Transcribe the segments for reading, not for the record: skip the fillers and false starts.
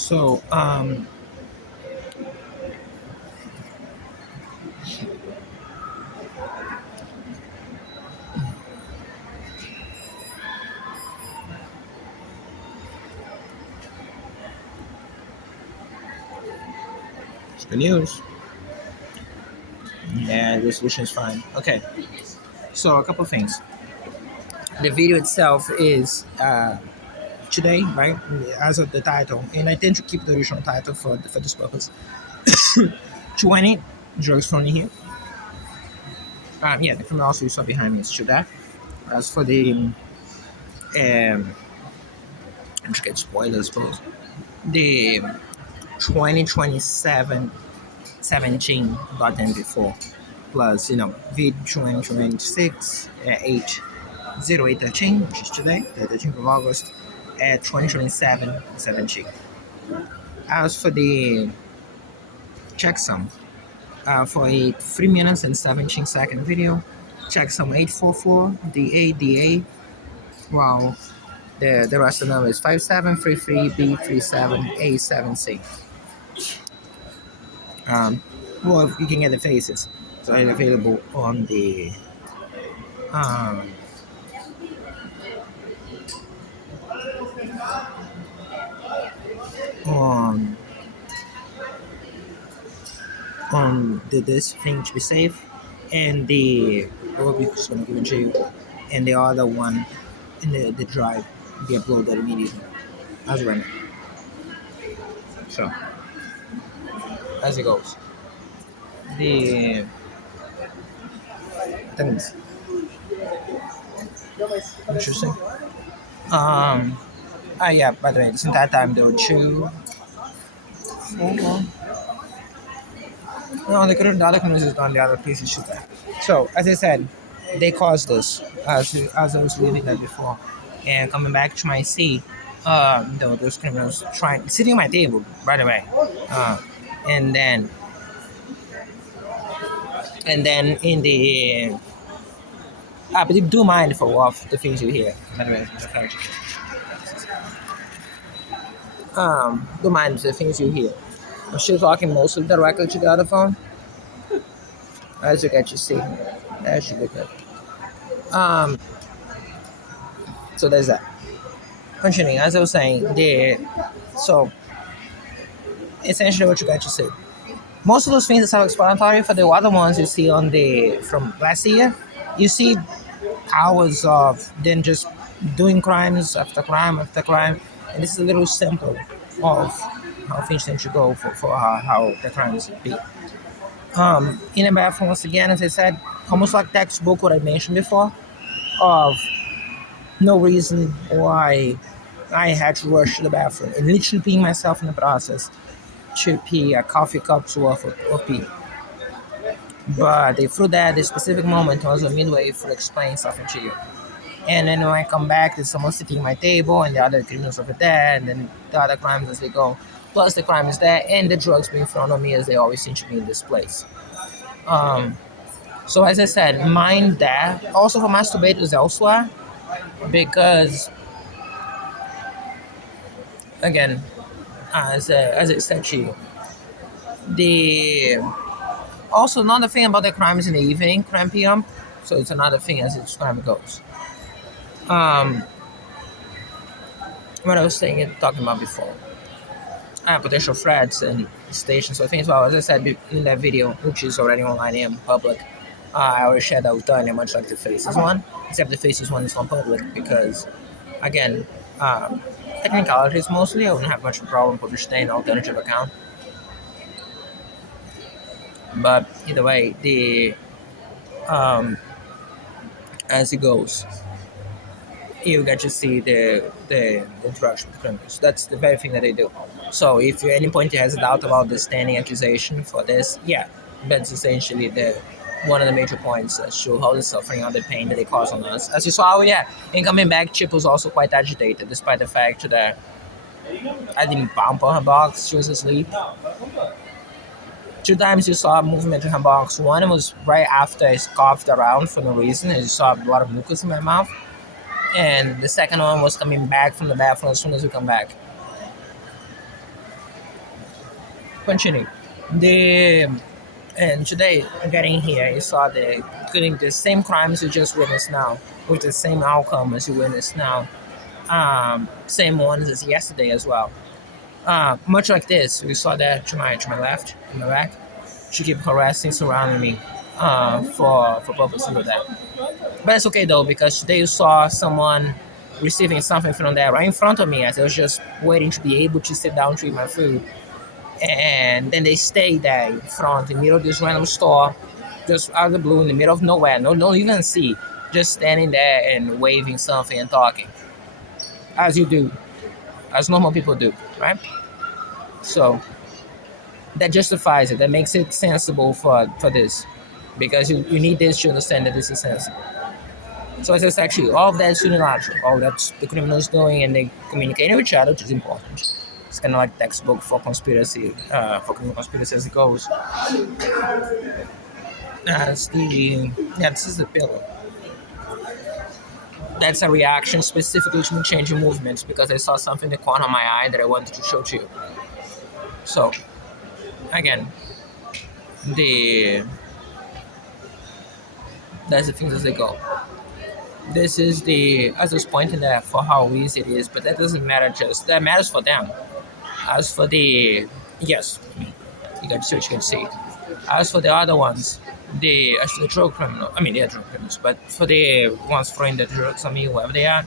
So, it's good news. Yeah, the resolution is fine. Okay, so a couple things. The video itself is today, right? As of the title, and I tend to keep the original title for this purpose. 20 drugs from here. Yeah, the criminal also you saw behind me is to that. As for the I'm just get spoilers, suppose. The 2027 17 button before, plus vid 2026 80813, which is today, the 13th of August, at 2027 17. As for the checksum, for a 3 minutes and 17-second video, checksum 844 DA, while the rest of the number is 5733B37A7C. Well, you can get the faces. So it's available on the um, on this thing to be safe, and the is gonna give it to you, and the other one in the drive be uploaded immediately as well. So as it goes, the things interesting. Yeah. By the way, since that time there were two. Four. No, the other criminals is on the other piece of shit there. So, as I said, they caused this, as I was reading that before. And coming back to my seat, those criminals sitting at my table, by the way. And then, in the, but you do mind for off the things you hear, by the way. Do mind the things you hear. I'm still talking mostly directly to the other phone, as you get to see. That should be good. So there's that. Continuing, as I was saying, so essentially what you got to see. Most of those things are self-explanatory. For the other ones you see on from last year, you see hours of them just doing crimes after crime after crime, and this is a little sample of how things tend to go for how the crimes be. In a bathroom, once again, as I said, almost like textbook what I mentioned before, of no reason why I had to rush to the bathroom and literally peeing myself in the process to pee a coffee cup's worth of pee. But they threw that at a specific moment was a midway for explaining something to you. And then when I come back, there's someone sitting at my table and the other criminals over there, and then the other crimes as they go. Plus the crime is there and the drugs being thrown on me as they always seem to be in this place. So as I said, mind that. Also for masturbators elsewhere, because again, as I said to you, the also another thing about the crimes in the evening, crime PM. So it's another thing as its crime goes. What I was talking about before, potential threats and stations. So things. Well, as I said in that video, which is already online and public, I already shared that with Tanya, much like the Faces one, except the Faces one is not public because, again, technicalities mostly. I wouldn't have much of a problem publishing an alternative account. But either way, as it goes, you get to see the interaction with criminals. That's the very thing that they do. So if at any point you has a doubt about the standing accusation for this, yeah, that's essentially one of the major points as to how the suffering or the pain that they cause on us. As you saw, in coming back, Chip was also quite agitated, despite the fact that I didn't bump on her box, she was asleep. 2 times you saw movement in her box. One was right after I coughed around for no reason, and you saw a lot of mucus in my mouth. And the second one was coming back from the bathroom as soon as we come back. Continue. The and today getting here, you saw the same crimes you just witnessed now, with the same outcome as you witnessed now, same ones as yesterday as well. Much like this, we saw that to my left, to my back. She keep harassing, surrounding me, for purposes of that. But it's okay though because today you saw someone receiving something from there right in front of me as I was just waiting to be able to sit down to eat my food. And then they stayed there in front, in the middle of this random store, just out of the blue, in the middle of nowhere. No, don't even see, just standing there and waving something and talking, as you do, as normal people do, right? So that justifies it. That makes it sensible for this, because you need this to understand that this is sensible. So it's actually all of that is unilateral. All that's the criminals doing, and they communicating with each other, which is important. It's kind of like textbook for conspiracy, for criminal conspiracy as it goes. That's the this is the pillar. That's a reaction specifically to me changing movements because I saw something in the corner of my eye that I wanted to show to you. So again, the that's the things as they go. This is the as I was pointing there for how easy it is, but that doesn't matter. Just that matters for them. As for the yes, you can see what you can see. As for the other ones, the as for the drug criminal, I mean they're drug criminals, but for the ones throwing the drugs on me, whoever they are,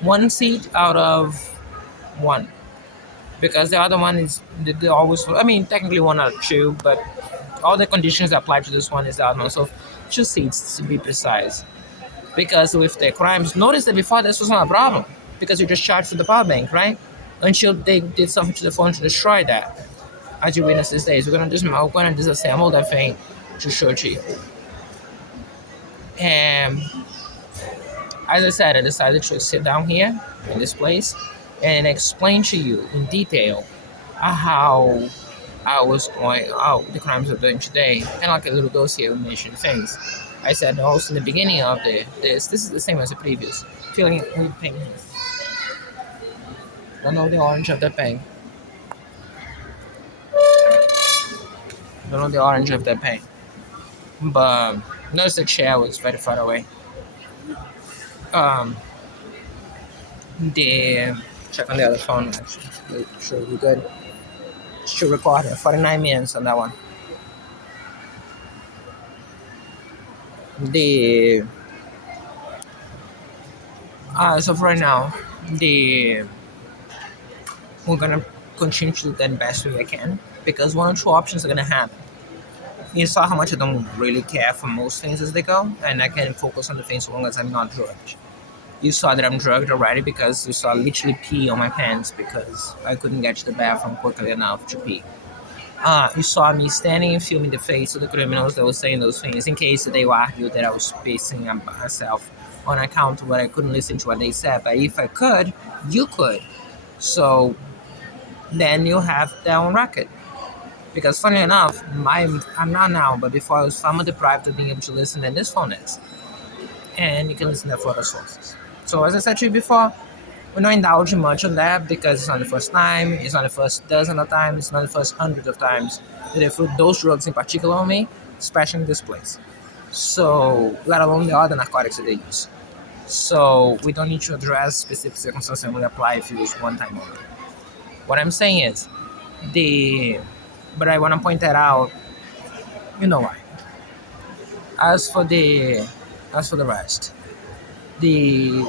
one seat out of one, because the other one is they always. I mean technically one out of two, but all the conditions that apply to this one is the other one. So 2 seats to be precise. Because with the crimes, notice that before this was not a problem because you just charged for the power bank, right? Until they did something to the phone to destroy that. As you witness these days, we're gonna disassemble that thing to show to you. And as I said, I decided to sit down here in this place and explain to you in detail how I was going, how the crimes are doing today, and like a little dossier with mentioned things. I said also in the beginning of this is the same as the previous. Feeling with pain. Don't know the orange of the pain. Don't know the orange of the pain. But notice the chair was very far away. Um, the check on the other phone actually. Should be good. Should record 49 minutes on that one. The as of right now, the we're gonna continue to do that best way I can because one or two options are gonna happen. You saw how much I don't really care for most things as they go, and I can focus on the things as long as I'm not drugged. You saw that I'm drugged already because you saw literally pee on my pants because I couldn't get to the bathroom quickly enough to pee. You saw me standing and filming the face of the criminals that were saying those things in case they would argue that I was pissing on myself on account of what I couldn't listen to what they said. But if I could, you could. So then you have that on record. Because funny enough, I'm not now, but before I was far deprived of being able to listen than this phone is. And you can listen to other sources. So as I said to you before, we're not indulging much on that because it's not the first time, it's not the first dozen of times, it's not the first hundred of times that they put those drugs in particular on me, especially in this place. So, let alone the other narcotics that they use. So, we don't need to address specific circumstances and will apply if it was one time only. What I'm saying is, but I want to point that out, you know why. As for the rest, the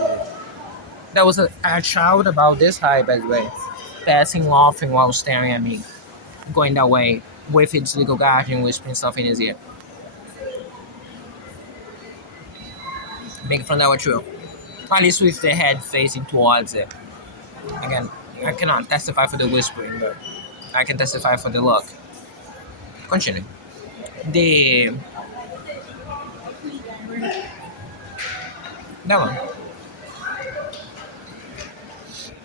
there was a child about this high, by the way, passing, laughing while staring at me, going that way with its legal guardian whispering something in his ear. Making from that what true. At least with the head facing towards it. Again, I cannot testify for the whispering, but I can testify for the look. Continue. The that one.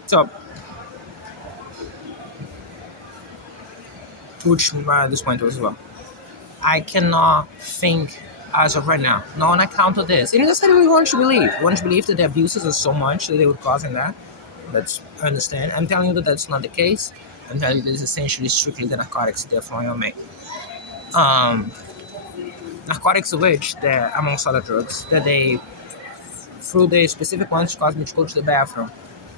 So, which this point as well. I cannot think as of right now, not on account of this. And that's what we want to believe. We want to believe that the abuses are so much that they would cause in that. But I understand. I'm telling you that that's not the case. And that is essentially strictly the narcotics they're throwing on me. Um, Narcotics, which they're amongst other drugs, that they through the specific ones cause me to go to the bathroom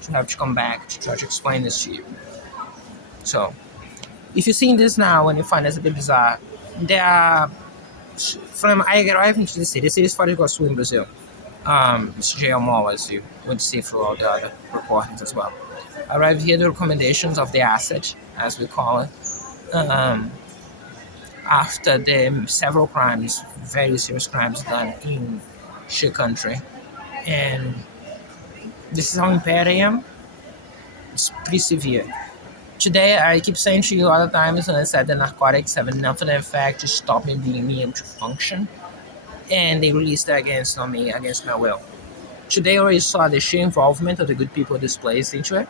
to have to come back to try to explain this to you. So, if you're seeing this now and you find this a bit bizarre, there are from I arrived into the city is Foz do Iguaçu in Brazil. It's jail mall, as you would see through all the other reportings as well. I arrived here the recommendations of the asset, as we call it, after the several crimes, very serious crimes done in the country. And this is how impaired I am. It's pretty severe. Today, I keep saying to you other times, and I said the narcotics have enough of an effect to stop me being able to function, and they released that against on me, against my will. Today, I already saw the sheer involvement of the good people displaced into it.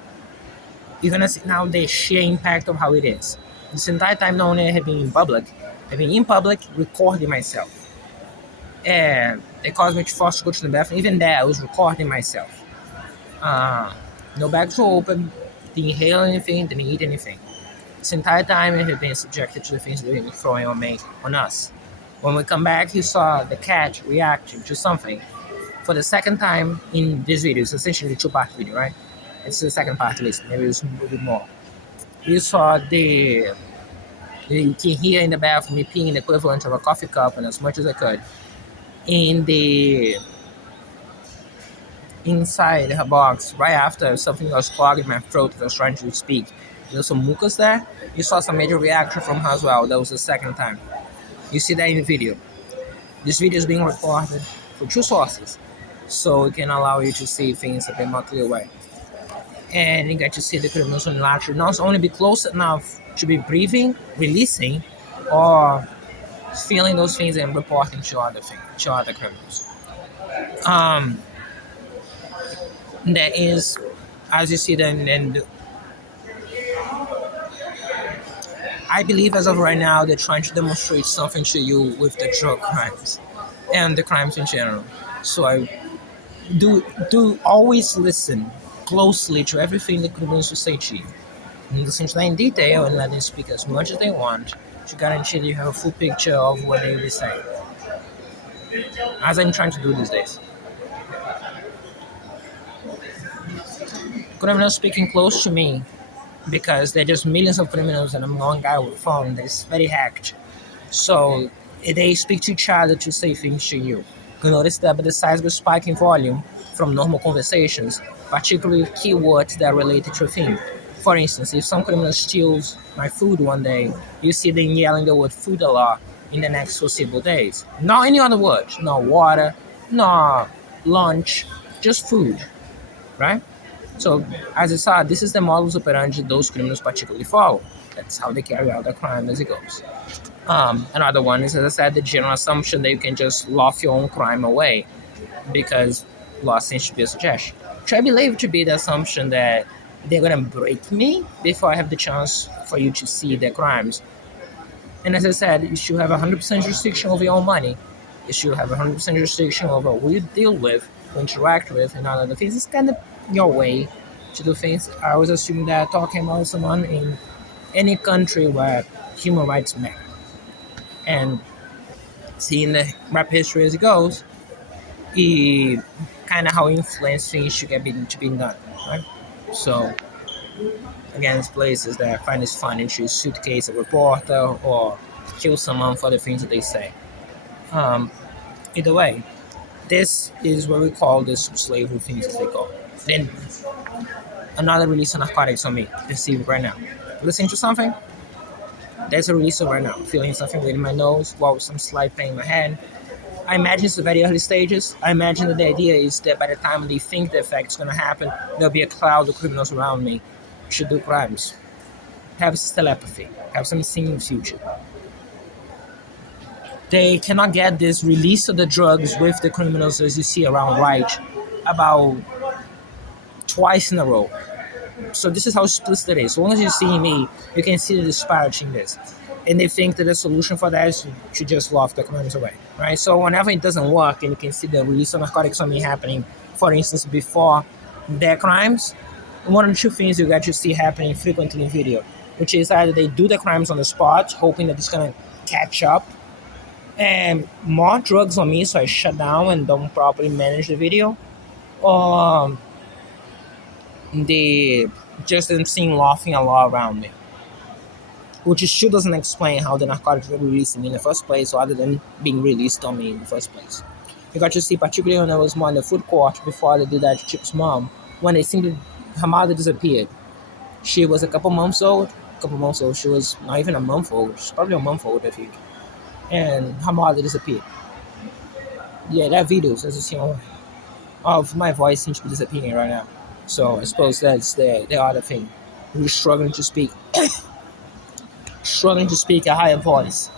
You're gonna see now the sheer impact of how it is. This entire time, not only have been in public, I've been in public recording myself. And they caused me to force to go to the bathroom. Even there, I was recording myself. No bags were open, didn't inhale anything, didn't eat anything. This entire time, I have been subjected to the things they've been throwing on us. When we come back, you saw the cat reacting to something. For the second time in this video, it's essentially a two-part video, right? It's the second part at least, maybe it's a little bit more. You saw you can hear in the bathroom me peeing the equivalent of a coffee cup and as much as I could. Inside her box, right after something was clogged in my throat as I was trying to speak. There was some mucus there. You saw some major reaction from her as well. That was the second time. You see that in the video. This video is being recorded for two sources, so it can allow you to see things in a more clear way. And you get to see the criminals on larger, not only be close enough to be breathing, releasing, or feeling those things and reporting to other criminals. There is, as you see, then I believe as of right now they're trying to demonstrate something to you with the drug crimes and the crimes in general. So I do always listen closely to everything the criminals will say to you. And listen to that in detail and let them speak as much as they want to guarantee that you have a full picture of what they will be saying. As I'm trying to do these days. Criminals speaking close to me because there are just millions of criminals and I'm one guy with a phone that is very hacked. So they speak to each other to say things to you. You notice that by the sizable spike in volume from normal conversations, particularly with keywords that are related to a theme. For instance, if some criminal steals my food one day, you see them yelling the word food a lot in the next foreseeable days. Not any other words, no water, no lunch, just food, right? So, as I said, this is the modus operandi those criminals particularly follow. That's how they carry out their crime as it goes. Another one is, as I said, the general assumption that you can just lock your own crime away because law seems to be a suggestion. Which I believe to be the assumption that they're going to break me before I have the chance for you to see their crimes. And as I said, you should have 100% jurisdiction over your own money. You should have 100% jurisdiction over who you deal with, who interact with, and all other things. It's kind of your way to do things. I was assuming that talking about someone in any country where human rights matter. And seeing the rap history as it goes, kind of how influence things should get to be done, right? So, against places that find it funny to suitcase a reporter or kill someone for the things that they say. Either way, this is what we call the slavery things as they call it. Then another release of narcotics on me. Let's see right now. Listening to something? There's a release right now. Feeling something in my nose, while some slight pain in my hand. I imagine it's the very early stages. I imagine that the idea is that by the time they think the effect is going to happen, there'll be a cloud of criminals around me to do crimes. Have telepathy. Have some seeing in the future. They cannot get this release of the drugs with the criminals as you see around right about twice in a row. So this is how explicit it is. As long as you see me, you can see the disparity in this. And they think that the solution for that is to just lock the criminals away, right? So whenever it doesn't work and you can see the release of narcotics on me happening, for instance, before their crimes, one of the two things you get to see happening frequently in video. which is either they do the crimes on the spot, hoping that it's gonna catch up, and more drugs on me, so I shut down and don't properly manage the video, or they just them seeing laughing a lot around me, which still doesn't explain how the narcotics were released me in the first place, other than being released on me in the first place. You got to see, particularly when I was more in the food court before they did that to Chip's mom, when they seemed her mother disappeared. She was a couple months old. She was not even a month old. She's probably a month old, I think. And her mother disappeared. Yeah, there are videos, as you see, of my voice seems to be disappearing right now. So I suppose that's the other thing. We're struggling to speak a higher voice.